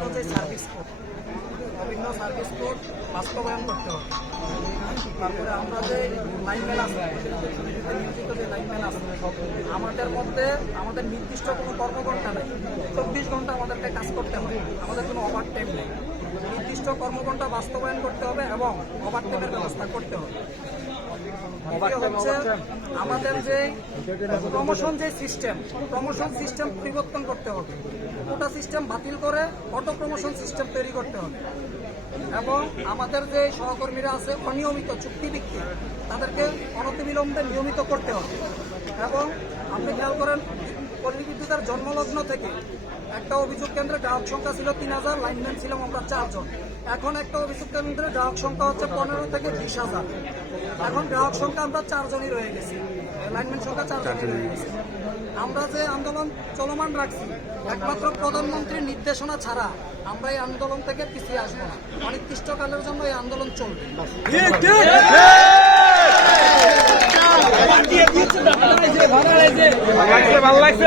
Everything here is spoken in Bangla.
অভিন্ন যে সার্ভিস কোড অভিন্ন সার্ভিস কোড বাস্তবায়ন করতে হবে। তারপরে আমরা যে লাইনম্যান আছে বিদ্যুতে নিয়োজিত যে লাইনম্যান আছে আমাদের মধ্যে আমাদের নির্দিষ্ট কোনো কর্মঘণ্টা নেই। চব্বিশ ঘণ্টা আমাদেরকে কাজ করতে হবে। আমাদের কোনো ওভার টাইম নেই। নির্দিষ্ট কর্মঘণ্টা বাস্তবায়ন করতে হবে এবং ওভার টাইমের ব্যবস্থা করতে হবে। হচ্ছে আমাদের যে প্রমোশন যে সিস্টেম প্রমোশন সিস্টেম পরিবর্তন করতে হবে। ওটা সিস্টেম বাতিল করে অটো প্রমোশন সিস্টেম তৈরি করতে হবে। এবং আমাদের যে সহকর্মীরা আছে, অনিয়মিত চুক্তিভিত্তিক তাদেরকে অনতিবিলম্বে নিয়মিত করতে হবে। এবং আপনি খেয়াল করেন, পল্লী বিদ্যুতের জন্মলগ্ন থেকে একটা অভিযোগ কেন্দ্রে গ্রাহক সংখ্যা ছিল তিন হাজার, লাইনম্যান ছিলাম আমরা চারজন। এখন একটা অভিযোগ কেন্দ্রে গ্রাহক সংখ্যা হচ্ছে পনেরো থেকে বিশ হাজার। এখন গ্রাহক সংখ্যা আমরা চারজনই রয়ে গেছি। লাইনম্যান সরকার আমরা যে আন্দোলন চলমান রাখছি একমাত্র প্রধানমন্ত্রীর নির্দেশনা ছাড়া আমরা এই আন্দোলন থেকে পিছিয়ে আসব না। অনির্দিষ্টকালের জন্য এই আন্দোলন চলবে। ভালো লাগছে।